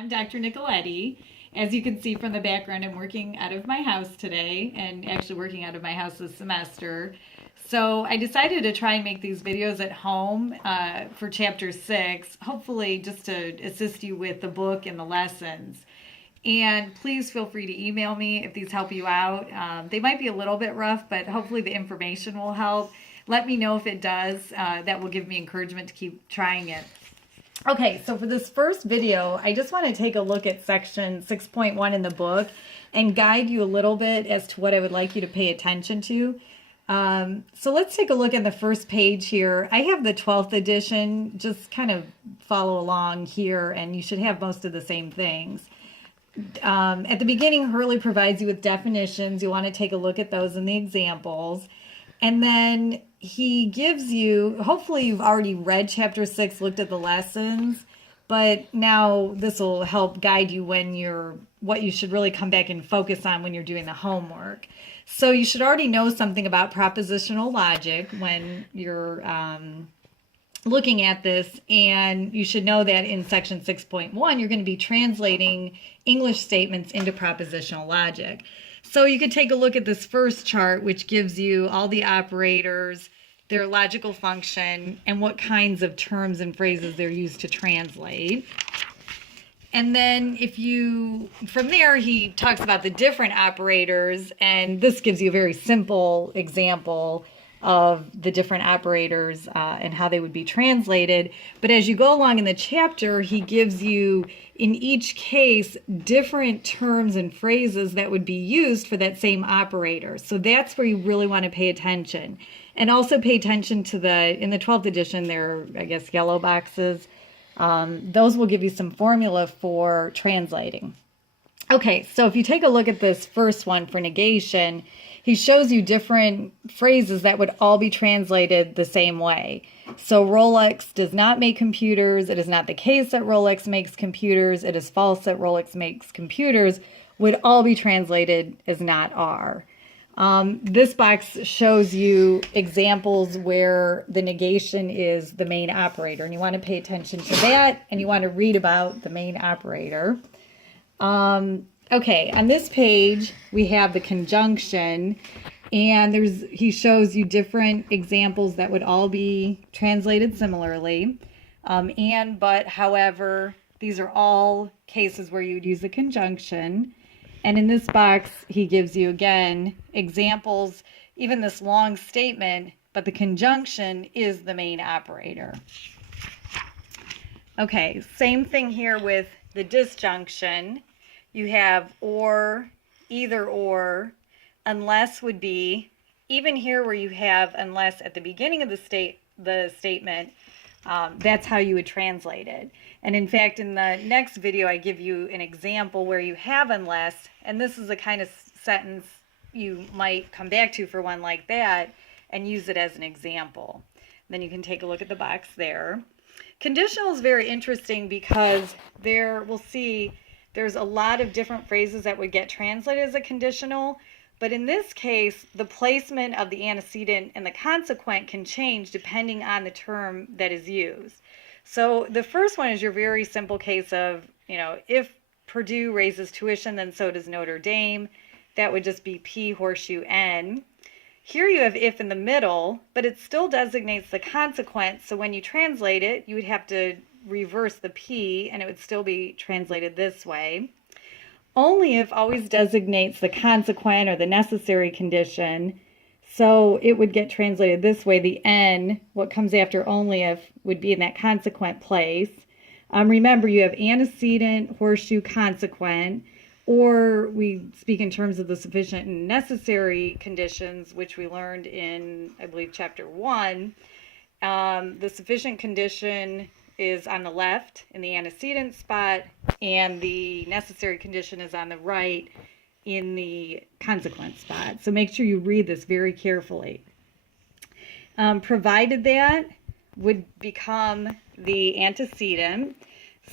I'm Dr. Nicoletti. As you can see from the background, I'm working out of my house today and actually working out of my house this semester. So I decided to try and make these videos at home for chapter 6, hopefully just to assist you with the book and the lessons. And please feel free to email me if these help you out. They might be a little bit rough, but hopefully the information will help. Let me know if it does. That will give me encouragement to keep trying it. Okay, so for this first video, I just want to take a look at section 6.1 in the book and guide you a little bit as to what I would like you to pay attention to. So let's take a look at the first page here. I have the 12th edition. Just kind of follow along here and you should have most of the same things. At the beginning, Hurley provides you with definitions. You want to take a look at those in the examples. And then he gives you, hopefully you've already read chapter 6, looked at the lessons, but now this will help guide you when what you should really come back and focus on when you're doing the homework. So you should already know something about propositional logic when you're looking at this, and you should know that in section 6.1, you're going to be translating English statements into propositional logic. So you could take a look at this first chart, which gives you all the operators, their logical function, and what kinds of terms and phrases they're used to translate. And then from there, he talks about the different operators, and this gives you a very simple example of the different operators and how they would be translated. But as you go along in the chapter, he gives you, in each case, different terms and phrases that would be used for that same operator. So that's where you really want to pay attention. And also pay attention to in the 12th edition, there are, I guess, yellow boxes. Those will give you some formula for translating. Okay, so if you take a look at this first one for negation, he shows you different phrases that would all be translated the same way. So Rolex does not make computers. It is not the case that Rolex makes computers. It is false that Rolex makes computers would all be translated as not are. This box shows you examples where the negation is the main operator, and you want to pay attention to that, and you want to read about the main operator. Okay, on this page, we have the conjunction, and he shows you different examples that would all be translated similarly. But, however, these are all cases where you would use the conjunction. And in this box, he gives you, again, examples, even this long statement, but the conjunction is the main operator. Okay, same thing here with the disjunction. You have or, either or, unless would be, even here where you have unless at the beginning of the statement, that's how you would translate it. And in fact, in the next video, I give you an example where you have unless, and this is the kind of sentence you might come back to for one like that and use it as an example. Then you can take a look at the box there. Conditional is very interesting because we'll see there's a lot of different phrases that would get translated as a conditional, but in this case, the placement of the antecedent and the consequent can change depending on the term that is used. So the first one is your very simple case of, if Purdue raises tuition, then so does Notre Dame. That would just be P horseshoe N. Here you have if in the middle, but it still designates the consequence. So when you translate it, you would have to reverse the P and it would still be translated this way. Only if always designates the consequent or the necessary condition. So it would get translated this way. The N, what comes after only if, would be in that consequent place. Remember, you have antecedent, horseshoe, consequent, or we speak in terms of the sufficient and necessary conditions, which we learned in, I believe, chapter 1. The sufficient condition is on the left in the antecedent spot, and the necessary condition is on the right in the consequent spot. So make sure you read this very carefully. Provided that would become the antecedent.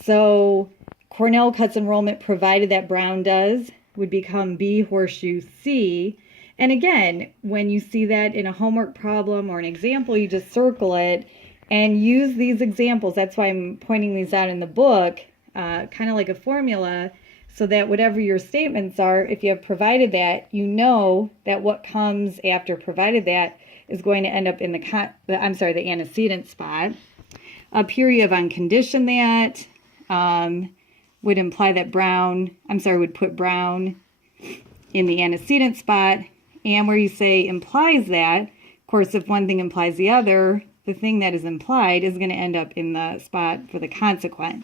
So Cornell cuts enrollment provided that Brown does would become B horseshoe C. And again, when you see that in a homework problem or an example, you just circle it and use these examples. That's why I'm pointing these out in the book. kind of like a formula, so that whatever your statements are, if you have provided that, you know that what comes after provided that is going to end up in the antecedent spot. Up here you have unconditioned that, would imply that would put brown in the antecedent spot. And where you say implies that, of course, if one thing implies the other, the thing that is implied is going to end up in the spot for the consequent.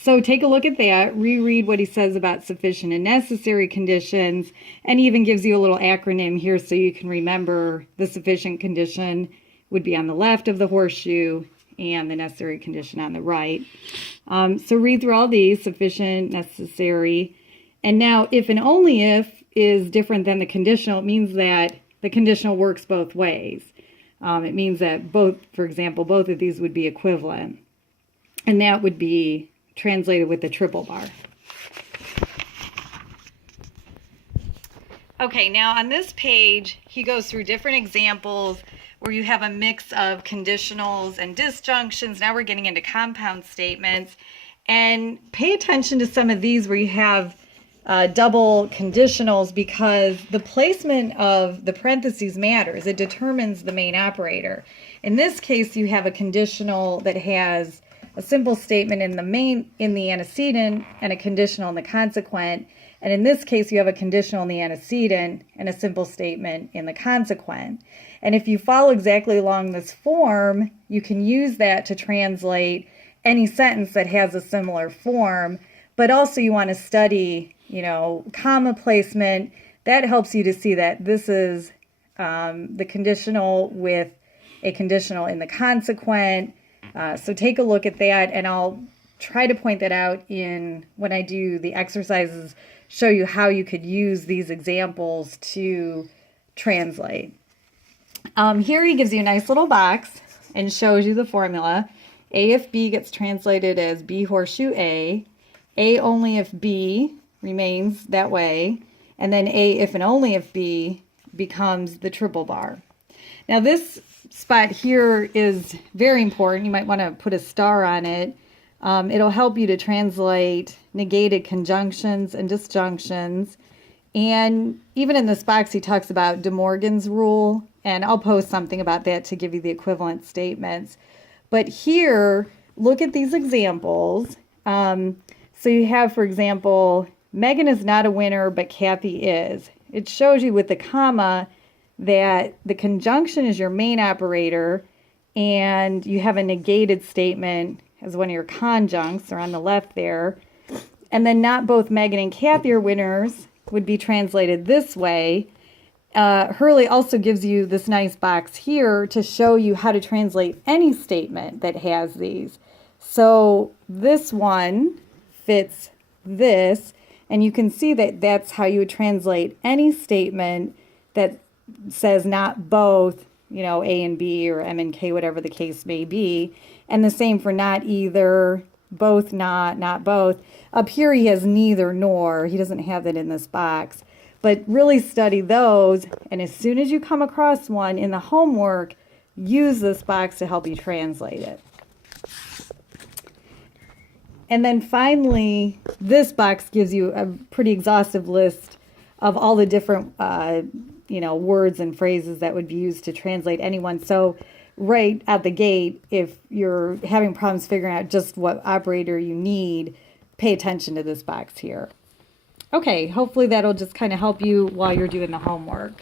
So take a look at that, reread what he says about sufficient and necessary conditions, and even gives you a little acronym here so you can remember the sufficient condition would be on the left of the horseshoe and the necessary condition on the right. So read through all these, sufficient, necessary, and now if and only if is different than the conditional, it means that the conditional works both ways. It means that for example, both of these would be equivalent, and that would be translated with the triple bar. Okay, now on this page, he goes through different examples where you have a mix of conditionals and disjunctions. Now we're getting into compound statements. And pay attention to some of these where you have double conditionals, because the placement of the parentheses matters. It determines the main operator. In this case, you have a conditional that has a simple statement in the antecedent and a conditional in the consequent. And in this case, you have a conditional in the antecedent and a simple statement in the consequent. And if you follow exactly along this form, you can use that to translate any sentence that has a similar form. But also you want to study, comma placement. That helps you to see that this is the conditional with a conditional in the consequent. So take a look at that, and I'll try to point that out when I do the exercises, show you how you could use these examples to translate. Here he gives you a nice little box and shows you the formula. A if B gets translated as B horseshoe A only if B remains that way, and then A if and only if B becomes the triple bar. Now this spot here is very important. You might want to put a star on it. It'll help you to translate negated conjunctions and disjunctions. And even in this box, he talks about De Morgan's rule, and I'll post something about that to give you the equivalent statements. But here, look at these examples. So you have, for example, Megan is not a winner, but Kathy is. It shows you with the comma that the conjunction is your main operator, and you have a negated statement as one of your conjuncts, or on the left there. And then not both Megan and Kathy are winners would be translated this way. Hurley also gives you this nice box here to show you how to translate any statement that has these. So this one fits this, and you can see that that's how you would translate any statement that says not both, A and B or M and K, whatever the case may be. And the same for not either, both not both. Up here he has neither nor. He doesn't have that in this box. But really study those, and as soon as you come across one in the homework, use this box to help you translate it. And then finally, this box gives you a pretty exhaustive list of all the different words and phrases that would be used to translate anyone. So right out the gate, if you're having problems figuring out just what operator you need, pay attention to this box here. Okay, hopefully that'll just kind of help you while you're doing the homework.